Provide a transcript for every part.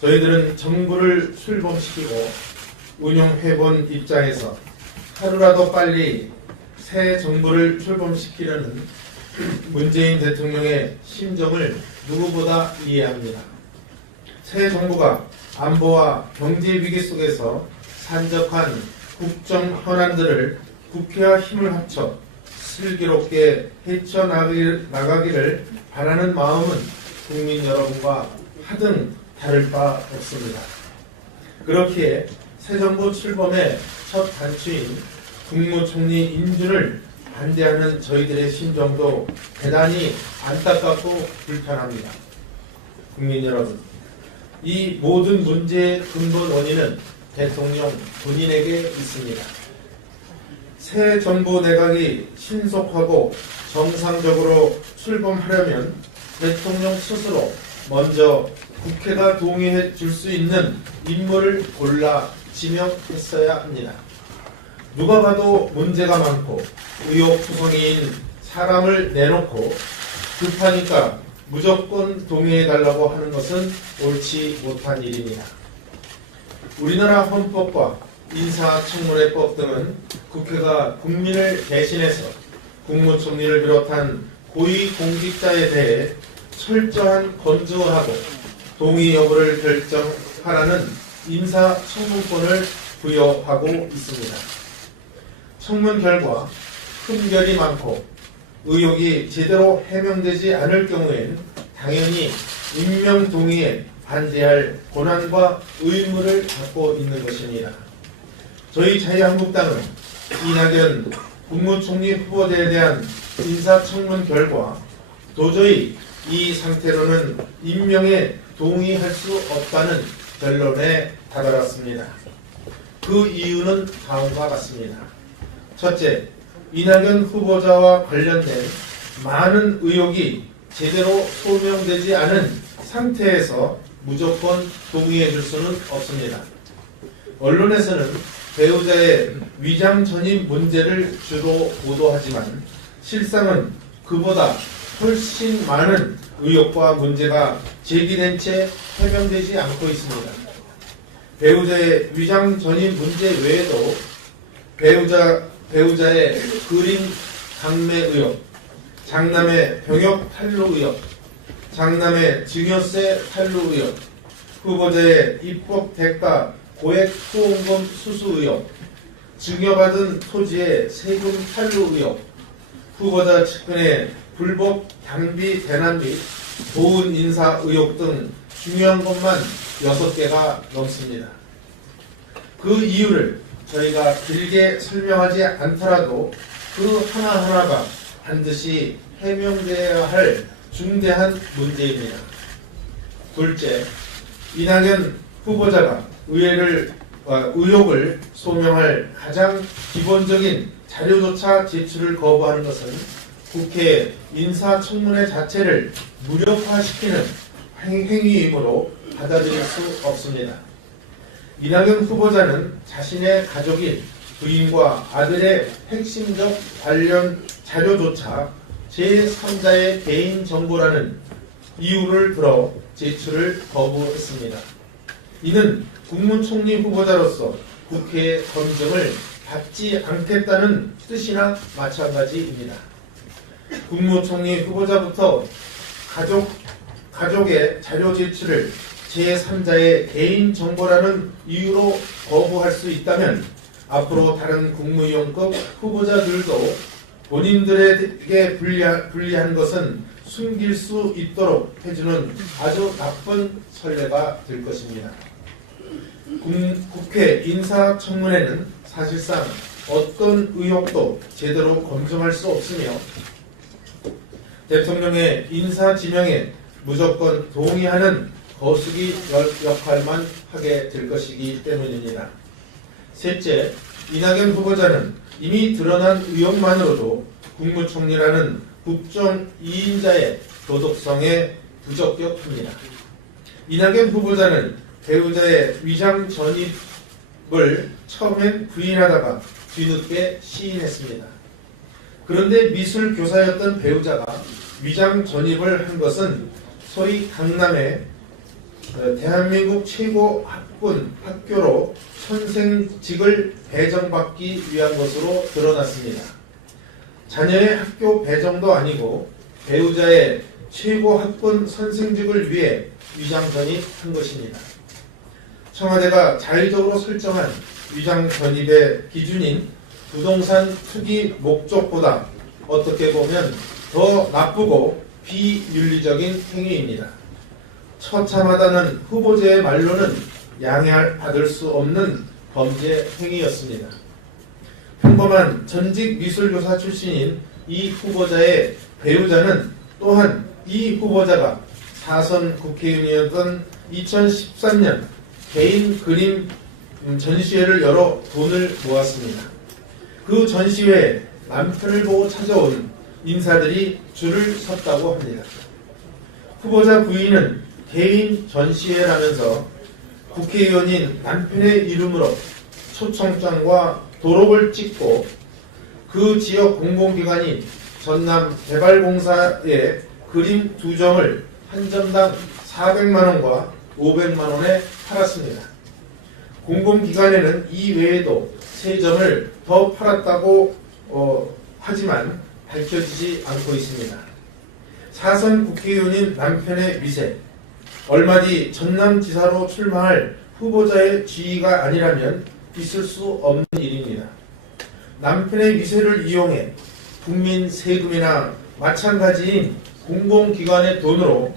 저희들은 정부를 출범시키고 운영해본 입장에서 하루라도 빨리 새 정부를 출범시키려는 문재인 대통령의 심정을 누구보다 이해합니다. 새 정부가 안보와 경제 위기 속에서 산적한 국정 현안들을 국회와 힘을 합쳐 슬기롭게 헤쳐나가기를 바라는 마음은 국민 여러분과 하등 다를 바 없습니다. 그렇기에 새 정부 출범의 첫 단추인 국무총리 인준을 반대하는 저희들의 심정도 대단히 안타깝고 불편합니다. 국민 여러분, 이 모든 문제의 근본 원인은 대통령 본인에게 있습니다. 새 정부 내각이 신속하고 정상적으로 출범하려면 대통령 스스로 먼저 국회가 동의해 줄 수 있는 인물을 골라 지명했어야 합니다. 누가 봐도 문제가 많고 의혹투성이인 사람을 내놓고 급하니까 무조건 동의해달라고 하는 것은 옳지 못한 일입니다. 우리나라 헌법과 인사청문회법 등은 국회가 국민을 대신해서 국무총리를 비롯한 고위공직자에 대해 철저한 검증을 하고 동의 여부를 결정하라는 인사청문권을 부여하고 있습니다. 청문 결과 흠결이 많고 의혹이 제대로 해명되지 않을 경우엔 당연히 임명 동의에 반대할 권한과 의무를 갖고 있는 것입니다. 저희 자유한국당은 이낙연 국무총리 후보자에 대한 인사청문 결과 도저히 이 상태로는 임명에 동의할 수 없다는 결론에 다다랐습니다. 그 이유는 다음과 같습니다. 첫째, 이낙연 후보자와 관련된 많은 의혹이 제대로 소명되지 않은 상태에서 무조건 동의해 줄 수는 없습니다. 언론에서는 배우자의 위장 전입 문제를 주로 보도하지만 실상은 그보다 훨씬 많은 의혹과 문제가 제기된 채 해명되지 않고 있습니다. 배우자의 위장 전입 문제 외에도 배우자의 그린 강매 의혹, 장남의 병역 탈루 의혹, 장남의 증여세 탈루 의혹, 후보자의 입법 대가 고액 후원금 수수 의혹, 증여받은 토지의 세금 탈루 의혹, 후보자 측근의 불법 경비 대남 및 보훈 인사 의혹 등 중요한 것만 6개가 넘습니다. 그 이유를 저희가 길게 설명하지 않더라도 그 하나하나가 반드시 해명되어야 할 중대한 문제입니다. 둘째, 이낙연 후보자가 의혹을 소명할 가장 기본적인 자료조차 제출을 거부하는 것은 국회 인사청문회 자체를 무력화시키는 행위이므로 받아들일 수 없습니다. 이낙연 후보자는 자신의 가족인 부인과 아들의 핵심적 관련 자료조차 제3자의 개인 정보라는 이유를 들어 제출을 거부했습니다. 이는 국무총리 후보자로서 국회의 검증을 받지 않겠다는 뜻이나 마찬가지입니다. 국무총리 후보자부터 가족의 자료 제출을 제3자의 개인 정보라는 이유로 거부할 수 있다면 앞으로 다른 국무위원급 후보자들도 본인들에게 불리한 것은 숨길 수 있도록 해주는 아주 나쁜 선례가 될 것입니다. 국회 인사청문회는 사실상 어떤 의혹도 제대로 검증할 수 없으며 대통령의 인사지명에 무조건 동의하는 거수기 역할만 하게 될 것이기 때문입니다. 셋째, 이낙연 후보자는 이미 드러난 의혹만으로도 국무총리라는 국정 2인자의 도덕성에 부적격합니다. 이낙연 후보자는 배우자의 위장 전입을 처음엔 부인하다가 뒤늦게 시인했습니다. 그런데 미술 교사였던 배우자가 위장 전입을 한 것은 소위 강남의 대한민국 최고 학군 학교로 선생직을 배정받기 위한 것으로 드러났습니다. 자녀의 학교 배정도 아니고 배우자의 최고 학군 선생직을 위해 위장 전입한 것입니다. 청와대가 자의적으로 설정한 위장 전입의 기준인 부동산 투기 목적보다 어떻게 보면 더 나쁘고 비윤리적인 행위입니다. 처참하다는 후보자의 말로는 양해받을 수 없는 범죄 행위였습니다. 평범한 전직 미술교사 출신인 이 후보자의 배우자는 또한 이 후보자가 4선 국회의원이었던 2013년 개인 그림 전시회를 열어 돈을 모았습니다. 그 전시회에 남편을 보고 찾아온 인사들이 줄을 섰다고 합니다. 후보자 부인은 개인 전시회라면서 국회의원인 남편의 이름으로 초청장과 도록을 찍고 그 지역 공공기관인 전남 개발공사에 그림 2점을 한 점당 400만원과 500만원에 팔았습니다. 공공기관에는 이 외에도 3점을 더 팔았다고 하지만 밝혀지지 않고 있습니다. 4선 국회의원인 남편의 미세, 얼마 뒤 전남지사로 출마할 후보자의 지위가 아니라면 있을 수 없는 일입니다. 남편의 미세를 이용해 국민 세금이나 마찬가지인 공공기관의 돈으로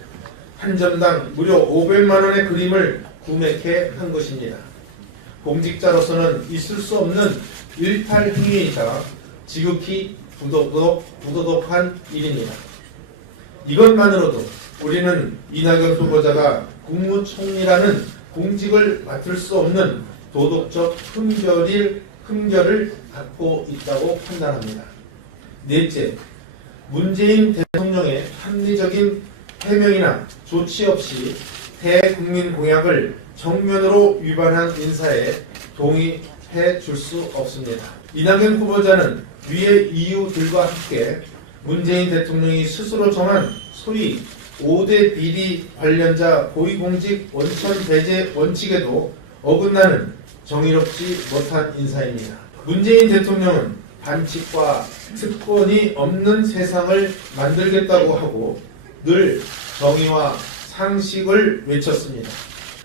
한 점당 무려 500만원의 그림을 구매케 한 것입니다. 공직자로서는 있을 수 없는 일탈 행위이자 지극히 부도덕한 일입니다. 이것만으로도 우리는 이낙연 후보자가 국무총리라는 공직을 맡을 수 없는 도덕적 흠결을 갖고 있다고 판단합니다. 넷째, 문재인 대통령의 합리적인 해명이나 조치 없이 대국민 공약을 정면으로 위반한 인사에 동의해 줄 수 없습니다. 이낙연 후보자는 위의 이유들과 함께 문재인 대통령이 스스로 정한 소위 5대 비리 관련자 고위공직 원천 배제 원칙에도 어긋나는 정의롭지 못한 인사입니다. 문재인 대통령은 반칙과 특권이 없는 세상을 만들겠다고 하고 늘 정의와 상식을 외쳤습니다.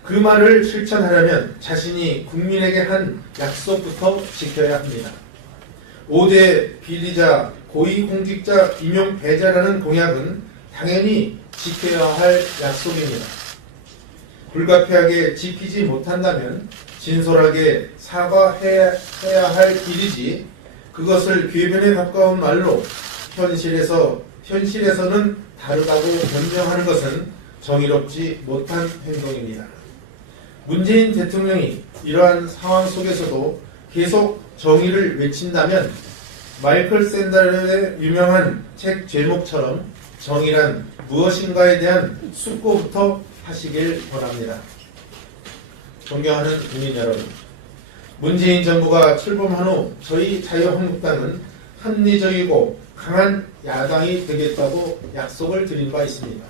그 말을 실천하려면 자신이 국민에게 한 약속부터 지켜야 합니다. 5대 비리자 고위공직자 임용 배제라는 공약은 당연히 지켜야 할 약속입니다. 불가피하게 지키지 못한다면 진솔하게 사과해야 할 일이지 그것을 궤변에 가까운 말로 현실에서는 다르다고 변명하는 것은 정의롭지 못한 행동입니다. 문재인 대통령이 이러한 상황 속에서도 계속 정의를 외친다면 마이클 샌델의 유명한 책 제목처럼 정의란 무엇인가에 대한 숙고부터 하시길 바랍니다. 존경하는 국민 여러분, 문재인 정부가 출범한 후 저희 자유한국당은 합리적이고 강한 야당이 되겠다고 약속을 드린 바 있습니다.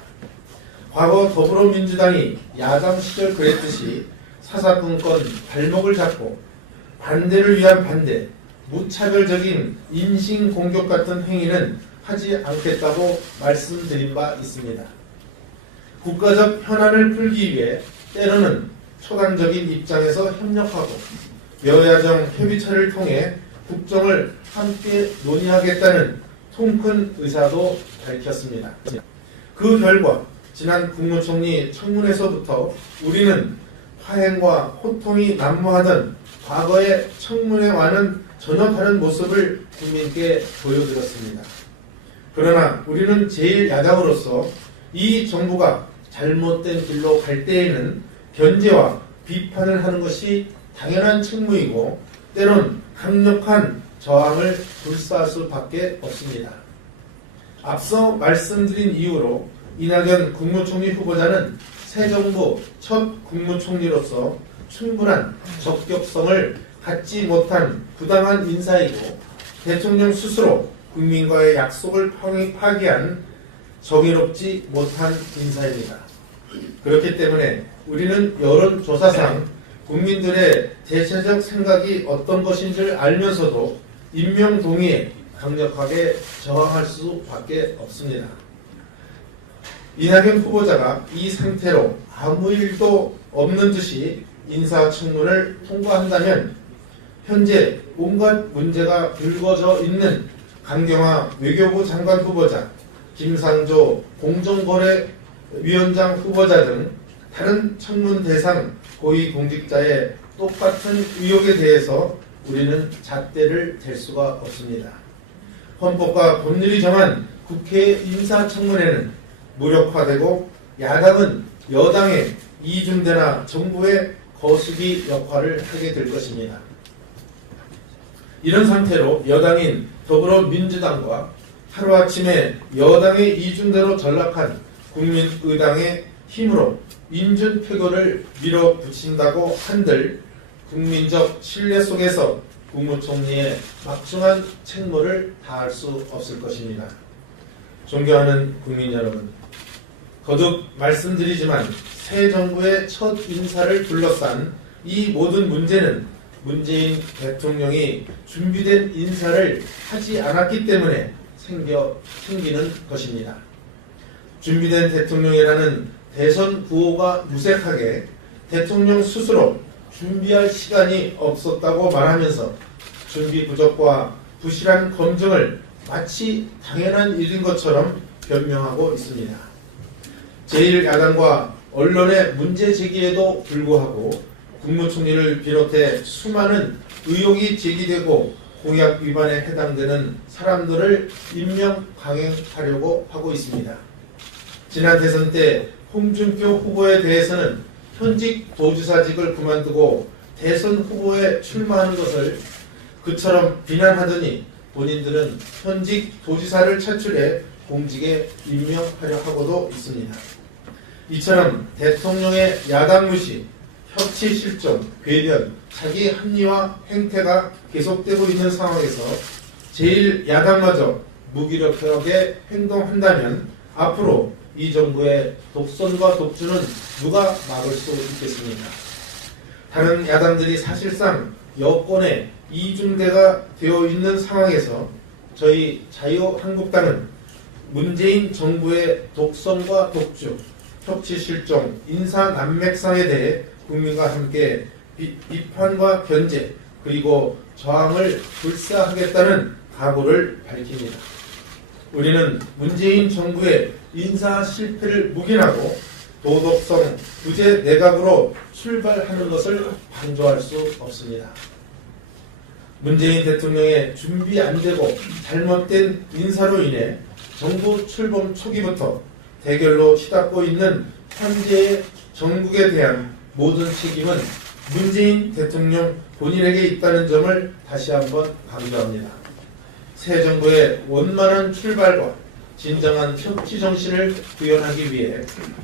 과거 더불어민주당이 야당 시절 그랬듯이 사사건건 발목을 잡고 반대를 위한 반대, 무차별적인 인신공격 같은 행위는 하지 않겠다고 말씀드린 바 있습니다. 국가적 현안을 풀기 위해 때로는 초당적인 입장에서 협력하고 여야정 협의체를 통해 국정을 함께 논의하겠다는 통큰 의사도 밝혔습니다. 그 결과 지난 국무총리 청문회에서부터 우리는 화해와 호통이 난무하던 과거의 청문회와는 전혀 다른 모습을 국민께 보여드렸습니다. 그러나 우리는 제1야당으로서 이 정부가 잘못된 길로 갈 때에는 견제와 비판을 하는 것이 당연한 책무이고 때론 강력한 저항을 불사할 수밖에 없습니다. 앞서 말씀드린 이유로 이낙연 국무총리 후보자는 새 정부 첫 국무총리로서 충분한 적격성을 갖지 못한 부당한 인사이고 대통령 스스로 국민과의 약속을 파기한 정의롭지 못한 인사입니다. 그렇기 때문에 우리는 여론조사상 국민들의 대체적 생각이 어떤 것인지를 알면서도 임명 동의에 강력하게 저항할 수밖에 없습니다. 이낙연 후보자가 이 상태로 아무 일도 없는 듯이 인사청문을 통과한다면 현재 온갖 문제가 불거져 있는 강경화 외교부 장관 후보자, 김상조 공정거래위원장 후보자 등 다른 청문 대상 고위공직자의 똑같은 의혹에 대해서 우리는 잣대를 댈 수가 없습니다. 헌법과 법률이 정한 국회 인사청문회는 무력화되고 야당은 여당의 이중대나 정부의 거수기 역할을 하게 될 것입니다. 이런 상태로 여당인 더불어민주당과 하루아침에 여당의 이중대로 전락한 국민의당의 힘으로 인준표결을 밀어붙인다고 한들 국민적 신뢰 속에서 국무총리의 막중한 책무를 다할 수 없을 것입니다. 존경하는 국민 여러분, 거듭 말씀드리지만 새 정부의 첫 인사를 둘러싼 이 모든 문제는 문재인 대통령이 준비된 인사를 하지 않았기 때문에 생기는 것입니다. 준비된 대통령이라는 대선 구호가 무색하게 대통령 스스로 준비할 시간이 없었다고 말하면서 준비 부족과 부실한 검증을 마치 당연한 일인 것처럼 변명하고 있습니다. 제1야당과 언론의 문제 제기에도 불구하고 국무총리를 비롯해 수많은 의혹이 제기되고 공약 위반에 해당되는 사람들을 임명 강행하려고 하고 있습니다. 지난 대선 때 홍준표 후보에 대해서는 현직 도지사직을 그만두고 대선 후보에 출마하는 것을 그처럼 비난하더니 본인들은 현직 도지사를 차출해 공직에 임명하려 하고도 있습니다. 이처럼 대통령의 야당 무시, 협치 실종, 괴변, 자기 합리화 행태가 계속되고 있는 상황에서 제1야당마저 무기력하게 행동한다면 앞으로 이 정부의 독선과 독주는 누가 막을 수 있겠습니까? 다른 야당들이 사실상 여권의 이중대가 되어 있는 상황에서 저희 자유한국당은 문재인 정부의 독선과 독주, 협치 실종, 인사 난맥상에 대해 국민과 함께 비판과 견제 그리고 저항을 불사하겠다는 각오를 밝힙니다. 우리는 문재인 정부의 인사 실패를 묵인하고 도덕성 부재 내각으로 출발하는 것을 방조할 수 없습니다. 문재인 대통령의 준비 안 되고 잘못된 인사로 인해 정부 출범 초기부터 대결로 치닫고 있는 현재의 정국에 대한 모든 책임은 문재인 대통령 본인에게 있다는 점을 다시 한번 강조합니다. 새 정부의 원만한 출발과 진정한 협치 정신을 구현하기 위해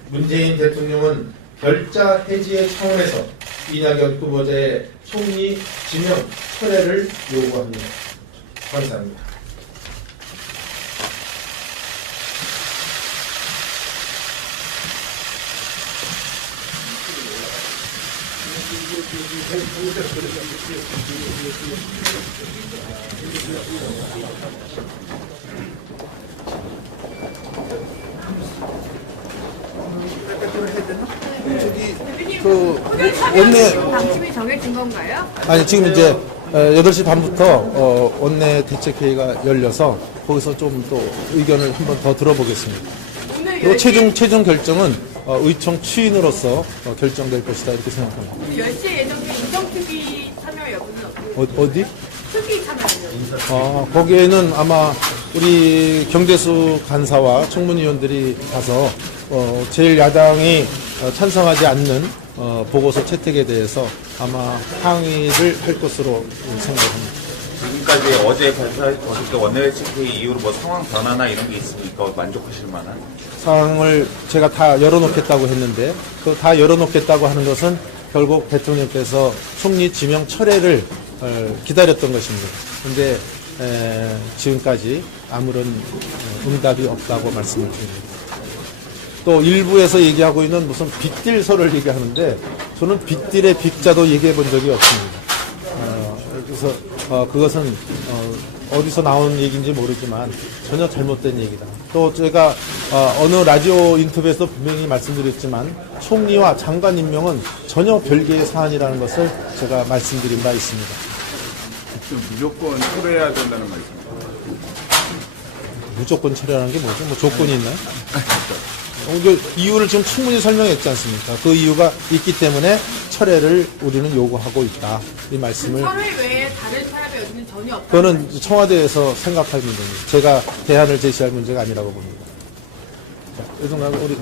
문재인 대통령은 결자 해지의 차원에서 이낙연 후보자의 총리 지명 철회를 요구합니다. 감사합니다. 원내 당심이 정해진 건가요? 아니 지금 이제 8시 반부터 원내 대책회의가 열려서 거기서 좀 또 의견을 한번 더 들어보겠습니다. 그리고 최종 결정은 의총 추인으로서 결정될 것이다 이렇게 생각합니다. 10시에 예정된 인정특위 참여 여부는 어디? 특위 참여요. 거기에는 아마 우리 경대수 간사와 청문위원들이 가서 제1야당이 찬성하지 않는 보고서 채택에 대해서 아마 항의를 할 것으로 생각합니다. 지금까지 어제 발표하실 때 원내대책회의 이후로 뭐 상황 변화나 이런 게 있습니까? 만족하실 만한? 상황을 제가 다 열어놓겠다고 했는데 그 다 열어놓겠다고 하는 것은 결국 대통령께서 총리 지명 철회를 기다렸던 것입니다. 그런데 지금까지 아무런 응답이 없다고 말씀을 드립니다. 또 일부에서 얘기하고 있는 무슨 빅딜설을 얘기하는데 저는 빅딜의 빅자도 얘기해 본 적이 없습니다. 그래서 그것은 어디서 나온 얘기인지 모르지만 전혀 잘못된 얘기다. 또 제가 어느 라디오 인터뷰에서 분명히 말씀드렸지만 총리와 장관 임명은 전혀 별개의 사안이라는 것을 제가 말씀드린 바 있습니다. 무조건 철회해야 된다는 말씀입니다. 무조건 철회하는 게 뭐죠? 뭐 조건이 있나요? 이유를 지금 충분히 설명했지 않습니까? 그 이유가 있기 때문에 철회를 우리는 요구하고 있다. 이 말씀을. 철회 외에 다른 사람의 여지는 전혀 없다. 그거는 청와대에서 생각할 문제입니다. 제가 대안을 제시할 문제가 아니라고 봅니다. 자, 이동하고 우리